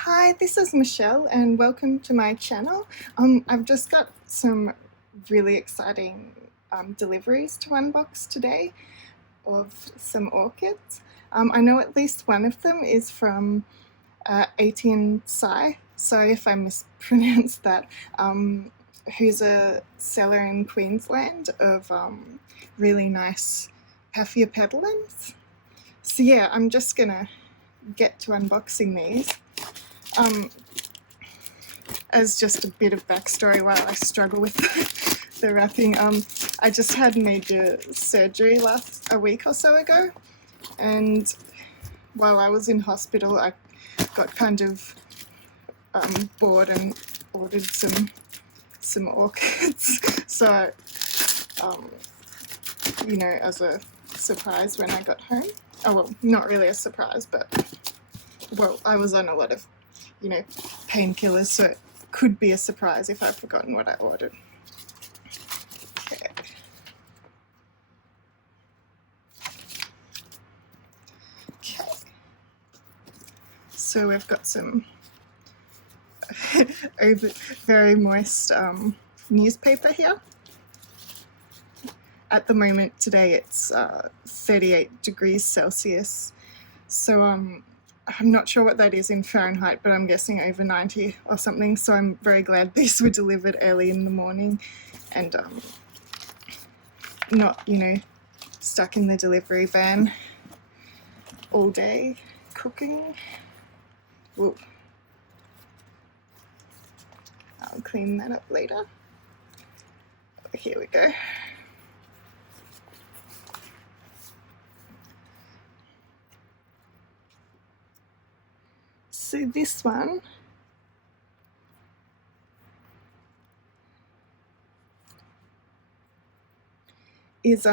Hi, this is Michelle and welcome to my channel. I've just got some really exciting deliveries to unbox today of some orchids. I know at least one of them is from Atian Tsai, sorry if I mispronounced that, who's a seller in Queensland of really nice Paphiopedilums. So yeah, I'm just gonna get to unboxing these. As just a bit of backstory while I struggle with the wrapping, I just had major surgery a week or so ago, and while I was in hospital I got kind of bored and ordered some orchids. So you know, as a surprise when I got home. Oh well, not really a surprise, but well, I was on a lot of, you know, painkillers, so it could be a surprise if I've forgotten what I ordered. Okay. Okay. So we've got some very moist newspaper here. At the moment today it's 38 degrees Celsius, so I'm not sure what that is in Fahrenheit, but I'm guessing over 90 or something, so I'm very glad these were delivered early in the morning and not, you know, stuck in the delivery van all day cooking. Ooh. I'll clean that up later. Here we go. So this one is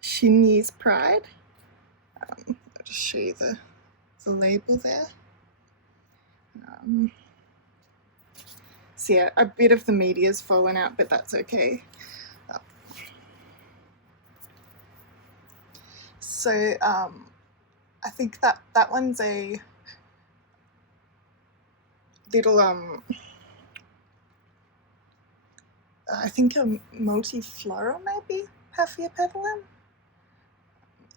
Shin-Yi's Pride. I'll just show you the label there. So yeah, a bit of the media's fallen out, but that's okay. So I think that one's a little I think a multifloral, maybe Paphiopedilum.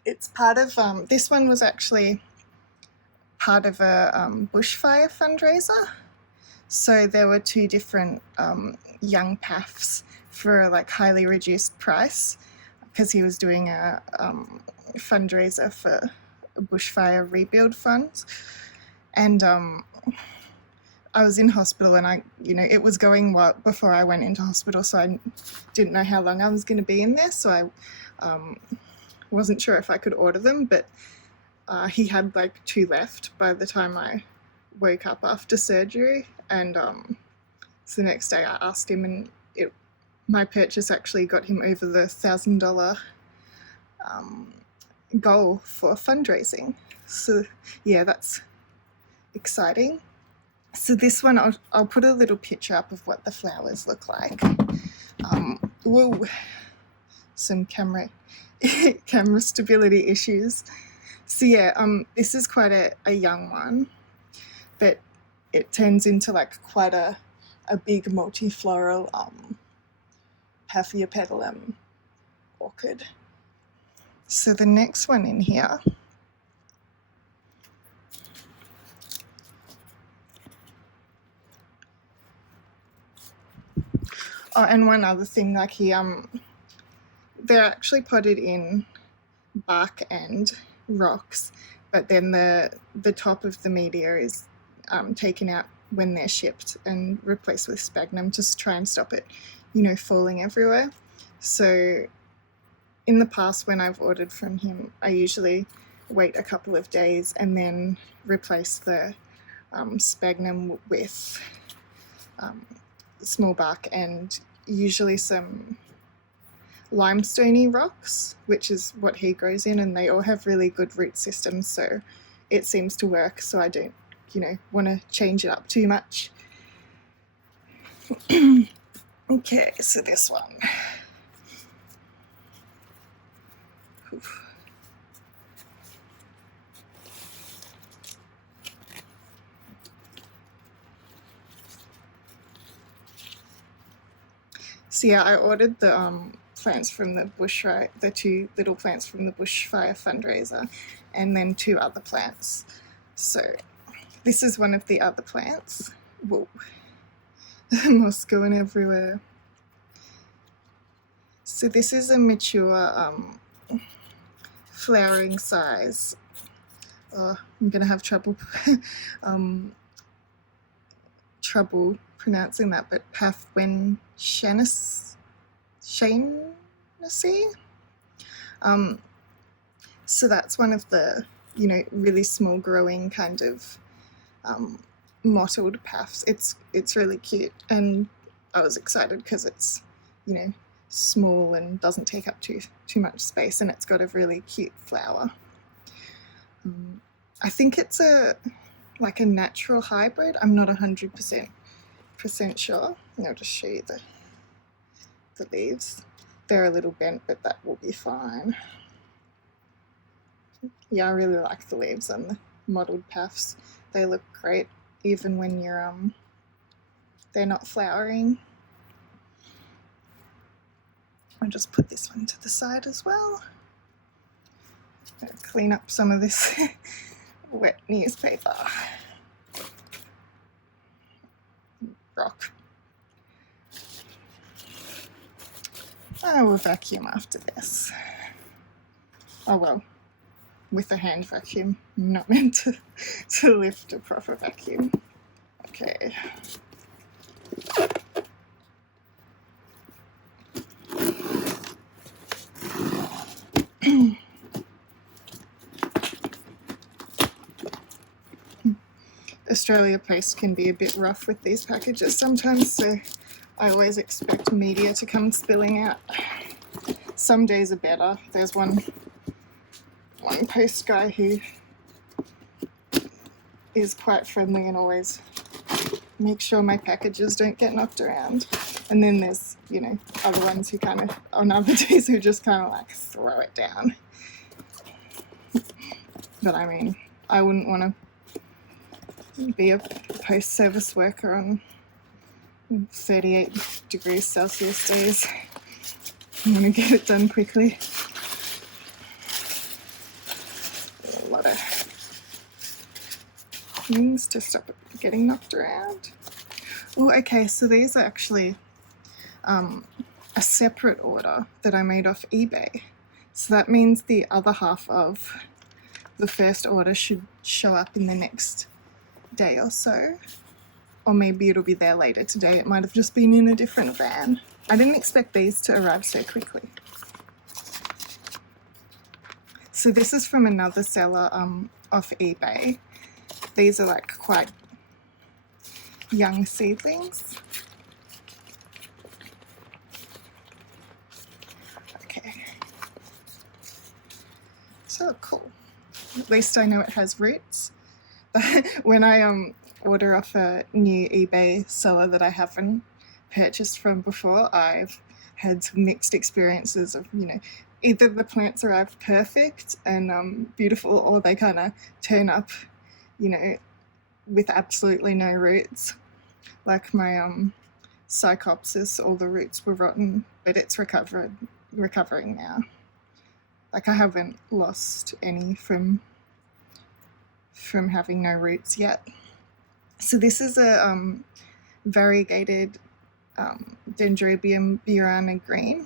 It's part of this one was actually part of a Bushfire fundraiser. So there were two different young paths for a like highly reduced price, because he was doing a fundraiser for a bushfire rebuild funds. And I was in hospital and it was going well before I went into hospital, so I didn't know how long I was going to be in there, so I wasn't sure if I could order them, but he had like two left by the time I woke up after surgery. And so the next day I asked him, and my purchase actually got him over the $1,000 goal for fundraising. So yeah, that's exciting. So this one, I'll put a little picture up of what the flowers look like. Whoa, some camera stability issues. So yeah, this is quite a young one, but it turns into like quite a big multifloral Paphiopedilum orchid. So the next one in here oh, and one other thing, like they're actually potted in bark and rocks, but then the top of the media is taken out when they're shipped and replaced with sphagnum to try and stop it, you know, falling everywhere. So in the past when I've ordered from him, I usually wait a couple of days and then replace the sphagnum with small bark and usually some limestoney rocks, which is what he grows in, and they all have really good root systems, so it seems to work, so I don't, you know, want to change it up too much. Okay, so this one. Oof. So yeah, I ordered the plants from the Bushfire, the 2 little plants from the Bushfire fundraiser, and then 2 other plants. So this is one of the other plants. Whoa, moss going everywhere. So this is a mature flowering size. Oh, I'm gonna have trouble trouble pronouncing that, but wenshanense. So that's one of the, you know, really small growing kind of mottled paphs. It's really cute, and I was excited because it's, you know, small and doesn't take up too much space, and it's got a really cute flower. I think it's like a natural hybrid. I'm not 100% sure. I'll just show you the leaves. They're a little bent, but that will be fine. Yeah, I really like the leaves on the mottled paphs. They look great even when you're they're not flowering. I'll just put this one to the side as well. I'll clean up some of this wet newspaper. Rock. I will vacuum after this. Oh well, with a hand vacuum. I'm not meant to lift a proper vacuum. Okay. Australia Post can be a bit rough with these packages sometimes, so I always expect media to come spilling out. Some days are better. There's one post guy who is quite friendly and always makes sure my packages don't get knocked around. And then there's, you know, other ones who kind of, on other days, who just kind of like throw it down. But I mean, I wouldn't want to be a post service worker on 38 degrees Celsius days. I want to get it done quickly. A lot of things to stop it getting knocked around. Oh, okay, so these are actually a separate order that I made off eBay. So that means the other half of the first order should show up in the next day or so. Or maybe it'll be there later today. It might have just been in a different van. I didn't expect these to arrive so quickly. So this is from another seller off eBay. These are like quite young seedlings. Okay. So cool. At least I know it has roots. When I order off a new eBay seller that I haven't purchased from before, I've had some mixed experiences of, you know, either the plants arrive perfect and beautiful, or they kind of turn up, you know, with absolutely no roots. Like my Psychopsis, all the roots were rotten, but it's recovering now. Like I haven't lost any from having no roots yet. So this is a variegated Dendrobium Burana green.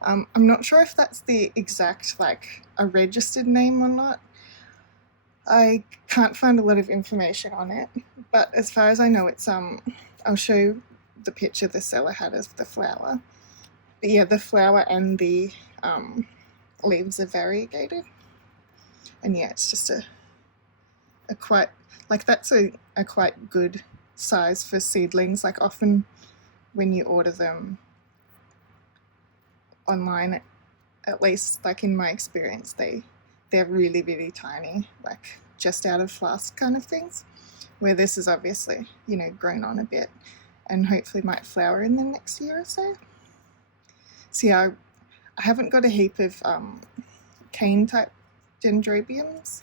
I'm not sure if that's the exact, like, a registered name or not. I can't find a lot of information on it, but as far as I know, it's I'll show the picture the seller had of the flower. But yeah, the flower and the leaves are variegated, and yeah, it's just a quite, like, that's a quite good size for seedlings. Like often when you order them online, at least like in my experience, they're really, really tiny, like just out of flask kind of things, where this is obviously, you know, grown on a bit and hopefully might flower in the next year or so. So yeah, I haven't got a heap of cane type dendrobiums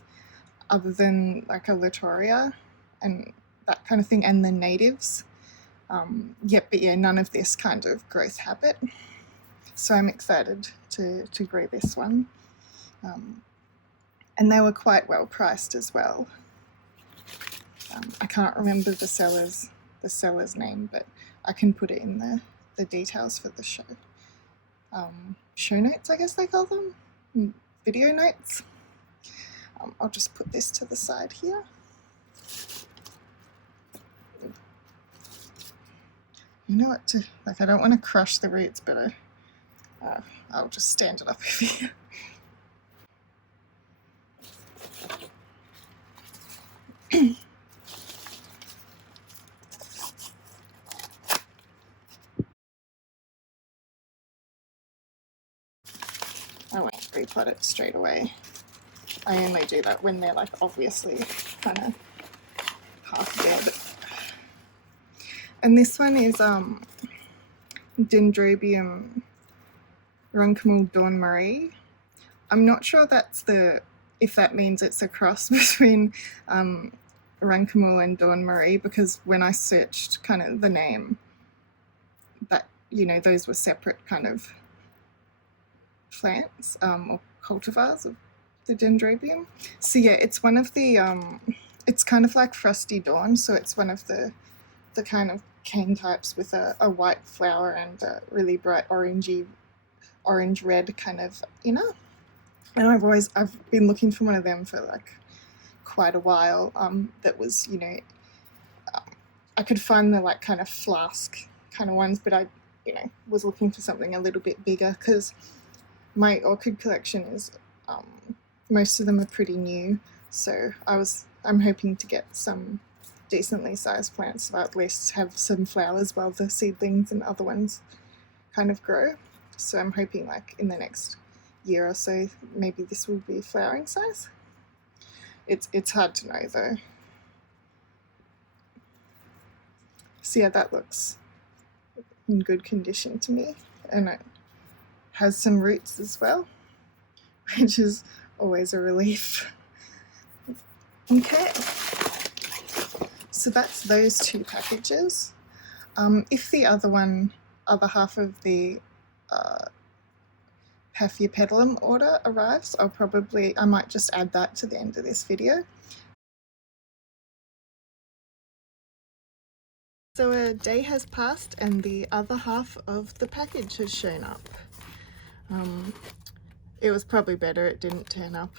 other than like a Latoria and that kind of thing, and the natives. yet, but yeah, none of this kind of growth habit. So I'm excited to grow this one. And they were quite well priced as well. I can't remember the seller's name, but I can put it in the details for the show. Show notes, I guess they call them, video notes. I'll just put this to the side here. You know what to, like, I don't want to crush the roots, but I'll just stand it up over here. I won't repot it straight away. I only do that when they're like obviously kind of half dead. And this one is Dendrobium Roongkamol Dawn Maree. I'm not sure if that means it's a cross between Roongkamol and Dawn Maree, because when I searched kind of the name, that, you know, those were separate kind of plants or cultivars of the Dendrobium. So yeah, it's one of the it's kind of like Frosty Dawn, so it's one of the kind of cane types with a white flower and a really bright orange red kind of inner. And I've been looking for one of them for like quite a while. That was, you know, I could find the like kind of flask kind of ones, but I, you know, was looking for something a little bit bigger, because my orchid collection is most of them are pretty new, so I'm hoping to get some decently sized plants, so at least have some flowers while the seedlings and other ones kind of grow. So I'm hoping like in the next year or so maybe this will be flowering size. It's hard to know though. So yeah, that looks in good condition to me, and it has some roots as well, which is always a relief. Okay, so that's those two packages. If the other half of the Paphiopedilum order arrives, I might just add that to the end of this video. So a day has passed and the other half of the package has shown up. It was probably better it didn't turn up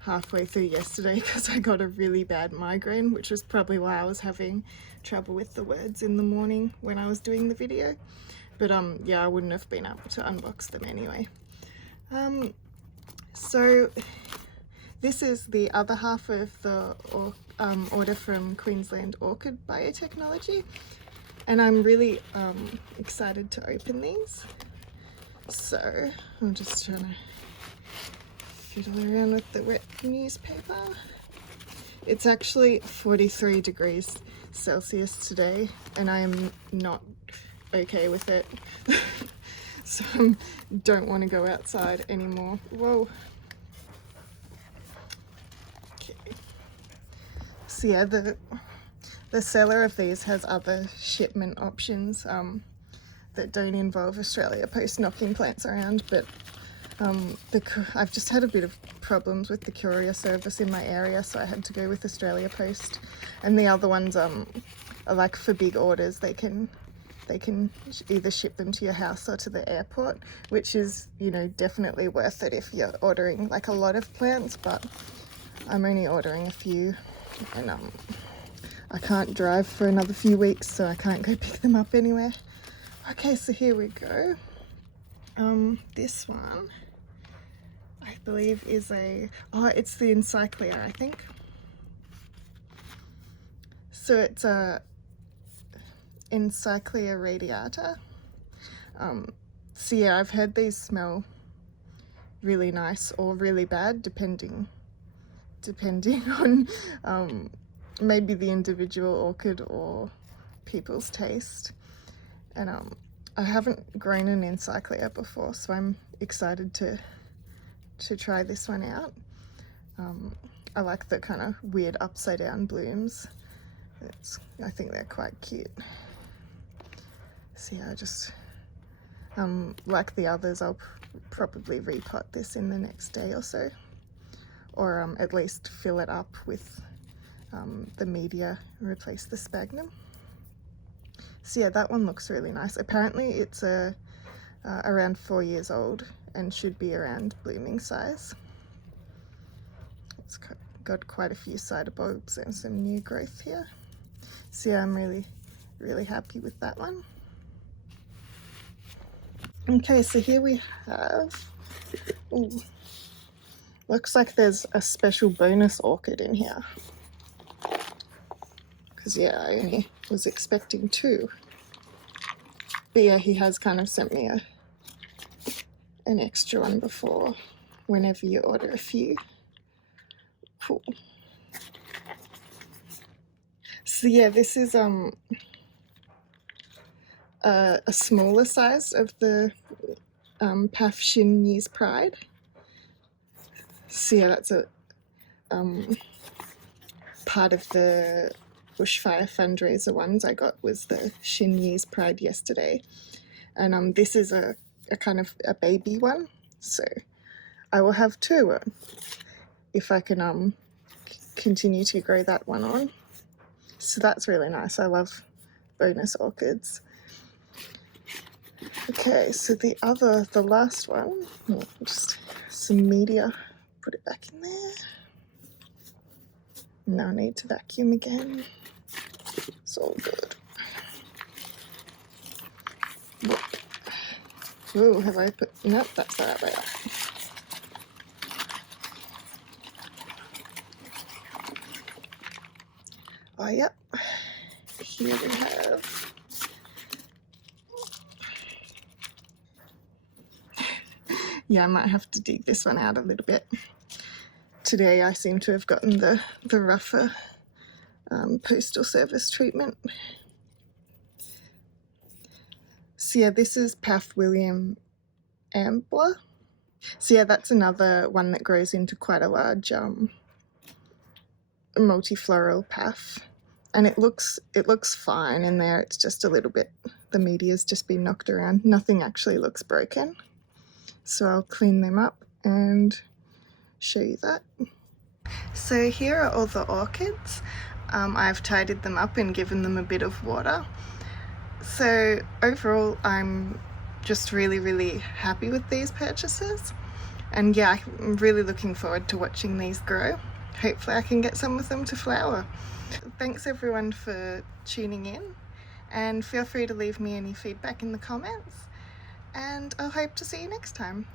halfway through yesterday, because I got a really bad migraine, which was probably why I was having trouble with the words in the morning when I was doing the video. But yeah, I wouldn't have been able to unbox them anyway. So this is the other half of the order from Queensland Orchid Biotechnology, and I'm really excited to open these. So I'm just trying to fiddle around with the wet newspaper. It's actually 43 degrees Celsius today, and I am not okay with it. So I don't want to go outside anymore. Whoa. Okay. So yeah, the seller of these has other shipment options that don't involve Australia Post knocking plants around, but I've just had a bit of problems with the courier service in my area, so I had to go with Australia Post. And the other ones are like for big orders, they can either ship them to your house or to the airport, which is, you know, definitely worth it if you're ordering like a lot of plants, but I'm only ordering a few, and I can't drive for another few weeks, so I can't go pick them up anywhere. Okay, so here we go. This one I believe is it's the Encyclia, I think. So it's a Encyclia radiata. So yeah, I've heard these smell really nice or really bad, depending on maybe the individual orchid or people's taste. And I haven't grown an Encyclia before, so I'm excited to try this one out. I like the kind of weird upside down blooms. I think they're quite cute. So yeah, I just, like the others, I'll probably repot this in the next day or so, or at least fill it up with the media and replace the sphagnum. So yeah, that one looks really nice. Apparently it's around 4 years old and should be around blooming size. It's got quite a few cider bulbs and some new growth here. So yeah, I'm really happy with that one. Okay, so here we have, ooh, looks like there's a special bonus orchid in here. Because yeah, I only was expecting 2. But yeah, he has kind of sent me an extra one before, whenever you order a few. Cool. So yeah, this is a smaller size of the Shin-Yi's Pride. So yeah, that's a part of the Bushfire fundraiser ones I got was the Shin-Yi's Pride yesterday, and this is a kind of a baby one, so I will have 2 if I can continue to grow that one on. So that's really nice. I love bonus orchids. Okay, so the last one, just some media, put it back in there. Now I need to vacuum again. It's all good. Oh, have I put, nope, that's the right way up. Oh, yep. Here we have, yeah, I might have to dig this one out a little bit. Today I seem to have gotten the rougher postal service treatment. So yeah, this is Paphiopedilum Ambler. So yeah, that's another one that grows into quite a large multifloral path, and it looks fine in there. It's just a little bit, the media's just been knocked around. Nothing actually looks broken, so I'll clean them up and show you that. So here are all the orchids. I've tidied them up and given them a bit of water. So overall I'm just really happy with these purchases, and yeah, I'm really looking forward to watching these grow. Hopefully I can get some of them to flower. Thanks everyone for tuning in, and feel free to leave me any feedback in the comments, and I'll hope to see you next time.